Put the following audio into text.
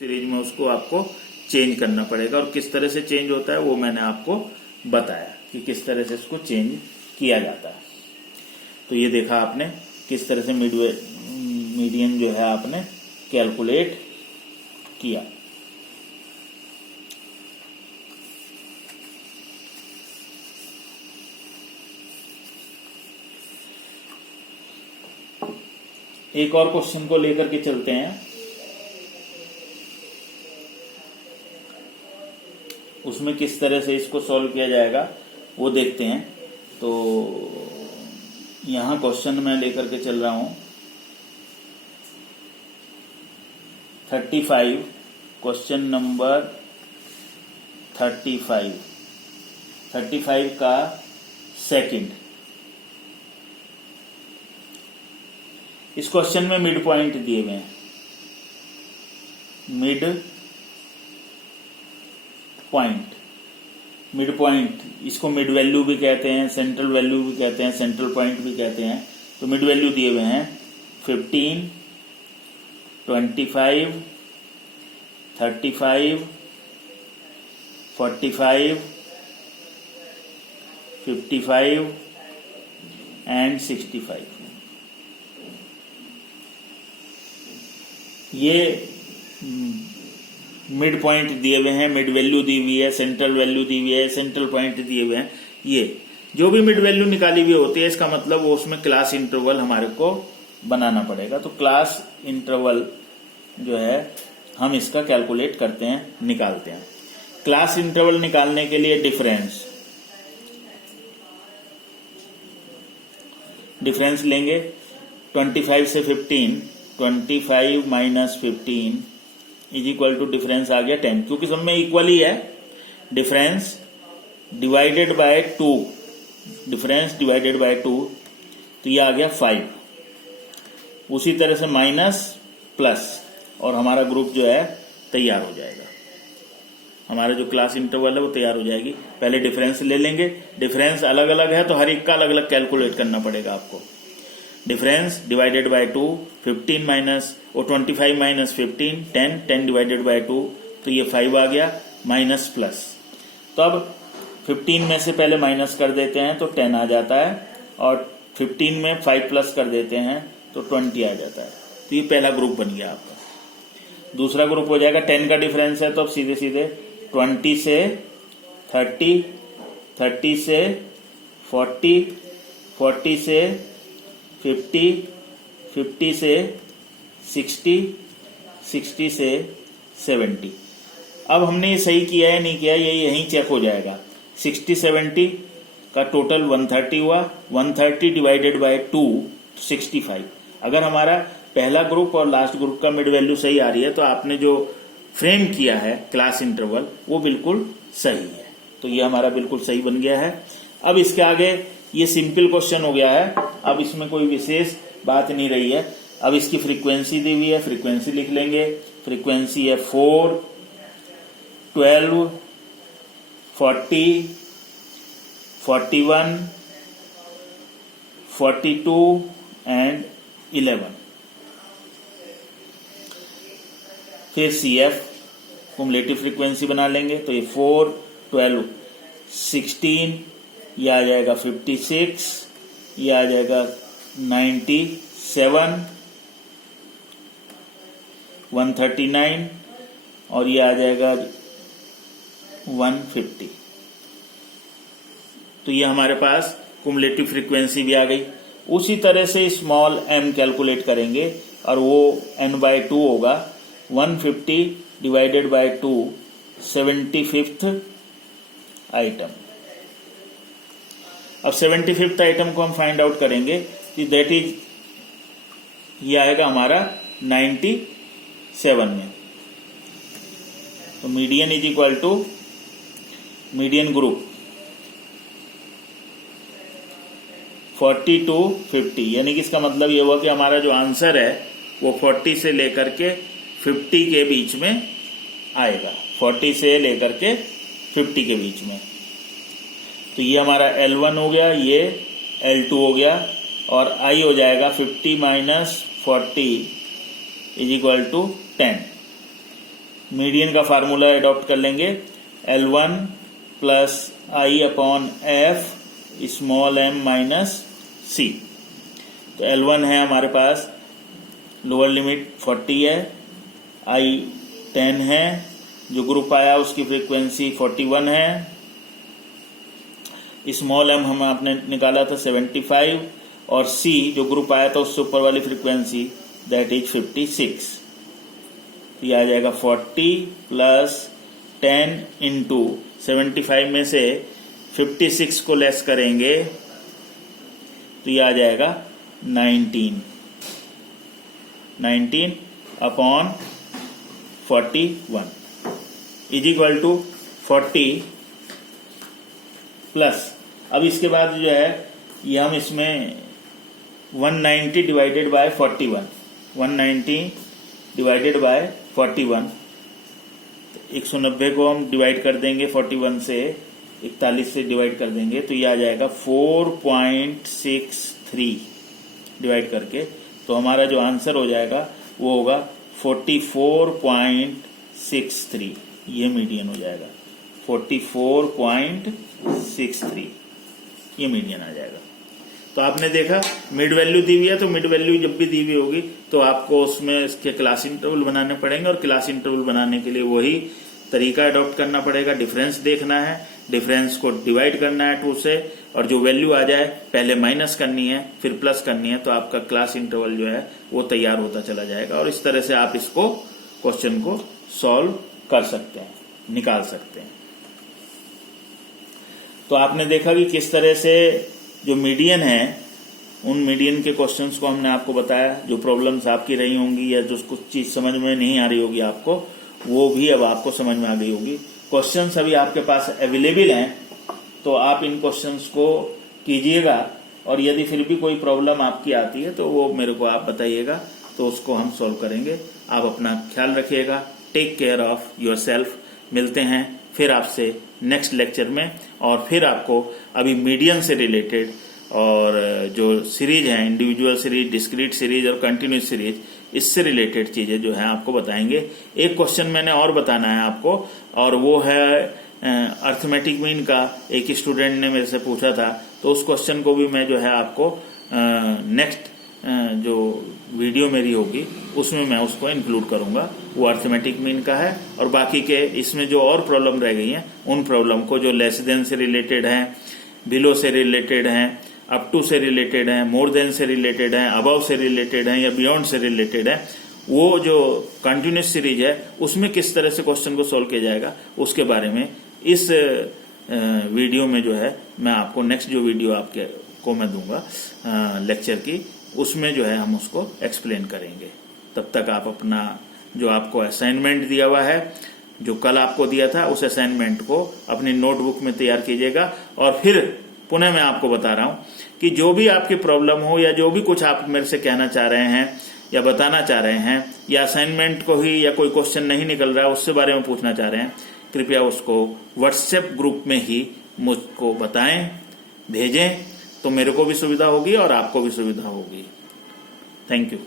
Series में उसको आपको चेंज करना पड़ेगा और किस तरह से चेंज होता है वो मैंने आपको बताया कि किस तरह से इसको चेंज किया जाता है। तो ये देखा आपने किस तरह से मीडियन जो है आपने कैलकुलेट किया। एक और क्वेश्चन को लेकर के चलते हैं, उसमें किस तरह से इसको सॉल्व किया जाएगा वो देखते हैं। तो यहां क्वेश्चन मैं लेकर के चल रहा हूं 35, क्वेश्चन नंबर 35 का सेकंड। इस क्वेश्चन में मिड पॉइंट दिए हुए हैं, मिड पॉइंट इसको मिड वैल्यू भी कहते हैं, सेंट्रल वैल्यू भी कहते हैं, सेंट्रल पॉइंट भी कहते हैं। तो मिड वैल्यू दिए हुए हैं 15, 25, 35, 45, 55 एंड 65। ये मिड पॉइंट दिए हुए हैं, मिड वैल्यू दी हुई है, सेंट्रल वैल्यू दी हुई है, सेंट्रल पॉइंट दिए हुए हैं। ये जो भी मिड वैल्यू निकाली हुई होती है इसका मतलब वो उसमें क्लास इंटरवल हमारे को बनाना पड़ेगा। तो क्लास इंटरवल जो है हम इसका कैलकुलेट करते हैं, निकालते हैं। क्लास इंटरवल निकालने के लिए डिफरेंस लेंगे 25 से 15, 25 minus 15 is equal to difference आ गया 10, क्योंकि सब में इक्वल ही है। Difference divided by 2, difference divided by 2, तो ये आ गया 5। उसी तरह से माइनस प्लस और हमारा ग्रुप जो है तैयार हो जाएगा। हमारा जो क्लास इंटरवल है वो तैयार हो जाएगी। पहले डिफरेंस ले लेंगे, डिफरेंस अलग अलग है तो हर एक का अलग अलग कैलकुलेट करना पड़ेगा आपको। Difference divided by 2, 15 minus 25 minus 15, 10 divided by 2, तो ये 5 आ गया, माइनस प्लस। तो अब 15 में से पहले माइनस कर देते हैं तो 10 आ जाता है, और 15 में 5 प्लस कर देते हैं तो 20 आ जाता है। तो ये पहला ग्रुप बन गया आपका। दूसरा ग्रुप हो जाएगा 10 का डिफरेंस है तो अब सीधे सीधे 20 से 30, 30 से 40, 40 से 50, 50 से 60, 60 से 70। अब हमने ये सही किया है नहीं किया ये यहीं चेक हो जाएगा। 60, 70 का टोटल 130 हुआ, 130 डिवाइडेड बाय 2 65। अगर हमारा पहला ग्रुप और लास्ट ग्रुप का मिड वैल्यू सही आ रही है तो आपने जो फ्रेम किया है क्लास इंटरवल वो बिल्कुल सही है। तो ये हमारा बिल्कुल सही बन गया है। अब इसके आगे ये सिंपल क्वेश्चन हो गया है, अब इसमें कोई विशेष बात नहीं रही है। अब इसकी फ्रीक्वेंसी दी हुई है, फ्रीक्वेंसी लिख लेंगे। फ्रीक्वेंसी है 4, 12, 40, 41, 42 एंड 11। फिर CF कुमुलेटिव फ्रीक्वेंसी बना लेंगे। तो ये 4, 12, 16, ये आ जाएगा 56, ये आ जाएगा 97, 139 और ये आ जाएगा 150। तो ये हमारे पास कुमुलेटिव फ्रीक्वेंसी भी आ गई। उसी तरह से स्मॉल m कैलकुलेट करेंगे और वो n/2 होगा। 150 डिवाइडेड बाय 2 75th आइटम। अब 75th आइटम को हम फाइंड आउट करेंगे कि दैट इज ये आएगा हमारा 97 में। तो median is equal to median group 40 to 50, यानी कि इसका मतलब ये हुआ कि हमारा जो आंसर है वो 40 से लेकर के 50 के बीच में आएगा। 40 से लेकर के 50 के बीच में। तो ये हमारा L1 हो गया, ये L2 हो गया और I हो जाएगा 50 minus 40 is equal to 10। Median का फार्मूला अडॉप्ट कर लेंगे, L1 plus i upon f small m minus c। तो L1 है हमारे पास, लोअर लिमिट 40 है, I 10 है, जो ग्रुप आया उसकी फ्रीक्वेंसी 41 है, स्मॉल m हम आपने निकाला था 75, और C जो ग्रुप आया था उससे ऊपर वाली फ्रीक्वेंसी दैट इज 56। तो यह आ जाएगा 40 प्लस 10 इंटू 75 में से 56 को लेस करेंगे तो यह आ जाएगा 19 upon 41 is equal to 40 plus, अब इसके बाद जो है ये हम इसमें 190 डिवाइडेड बाय 41, 190 डिवाइडेड बाय 41, 190 को हम डिवाइड कर देंगे 41 से, 41 से डिवाइड कर देंगे तो ये आ जाएगा 4.63 डिवाइड करके, तो हमारा जो आंसर हो जाएगा वो होगा 44.63, ये मीडियन हो जाएगा 44.63, ये मीडियन आ जाएगा। तो आपने देखा मिड वैल्यू दी हुई है, तो मिड वैल्यू जब भी दी हुई होगी तो आपको उसमें इसके क्लास इंटरवल बनाने पड़ेंगे, और क्लास इंटरवल बनाने के लिए वही तरीका अडॉप्ट करना पड़ेगा। डिफरेंस देखना है, डिफरेंस को डिवाइड करना है 2 से, और जो वैल्यू आ जाए पहले माइनस करनी है फिर प्लस करनी है, तो आपका क्लास इंटरवल जो है वो तैयार होता चला जाएगा, और इस तरह से आप इसको क्वेश्चन को सॉल्व कर सकते हैं, निकाल सकते हैं। तो आपने देखा कि किस तरह से जो मीडियन है उन मीडियन के क्वेश्चंस को हमने आपको बताया, जो प्रॉब्लम्स आपकी रही होंगी या जो कुछ चीज समझ में नहीं आ रही होगी आपको, वो भी अब आपको समझ में आ गई होगी। क्वेश्चंस अभी आपके पास अवेलेबल हैं, तो आप इन क्वेश्चंस को कीजिएगा, और यदि फिर भी कोई प्रॉब्लम आपकी आती है तो वो मेरे को आप बताइएगा, तो उसको हम सॉल्व करेंगे। आप अपना ख्याल रखिएगा, टेक केयर ऑफ योरसेल्फ। मिलते हैं फिर आपसे नेक्स्ट लेक्चर में, और फिर आपको अभी मीडियन से रिलेटेड और जो सीरीज है, इंडिविजुअल सीरीज, डिस्क्रीट सीरीज और कंटिन्यूस सीरीज, इससे रिलेटेड चीजें जो है आपको बताएंगे। एक क्वेश्चन मैंने और बताना है आपको, और वो है अर्थमेटिक मीन का। एक स्टूडेंट ने मेरे से पूछा था, तो उस क्वेश्चन को भी मैं जो है आपको नेक्स्ट जो वीडियो मेरी होगी उसमें मैं उसको इंक्लूड करूंगा। वो अर्थमेटिक मीन का है, और बाकी के इसमें जो और प्रॉब्लम रह गई हैं उन प्रॉब्लम को जो लेस देन से रिलेटेड हैं, बिलो से रिलेटेड हैं, अप टू से रिलेटेड हैं, मोर देन से रिलेटेड हैं, अबव से रिलेटेड हैं या बियॉन्ड से रिलेटेड है, वो जो कंटिन्यूस सीरीज है उसमें किस तरह से क्वेश्चन को सोल्व किया जाएगा उसके बारे में इस वीडियो में जो है मैं आपको नेक्स्ट जो वीडियो आपके को मैं दूंगा लेक्चर की, उसमें जो है हम उसको एक्सप्लेन करेंगे। तब तक आप अपना जो आपको असाइनमेंट दिया हुआ है, जो कल आपको दिया था, उस असाइनमेंट को अपनी नोटबुक में तैयार कीजिएगा। और फिर पुनः मैं आपको बता रहा हूं कि जो भी आपकी प्रॉब्लम हो या जो भी कुछ आप मेरे से कहना चाह रहे हैं या बताना चाह रहे हैं, या असाइनमेंट को ही या कोई क्वेश्चन नहीं निकल रहा है उससे बारे में पूछना चाह रहे हैं, कृपया उसको व्हाट्सएप ग्रुप में ही मुझको बताएं, भेजें, तो मेरे को भी सुविधा होगी और आपको भी सुविधा होगी। Thank you.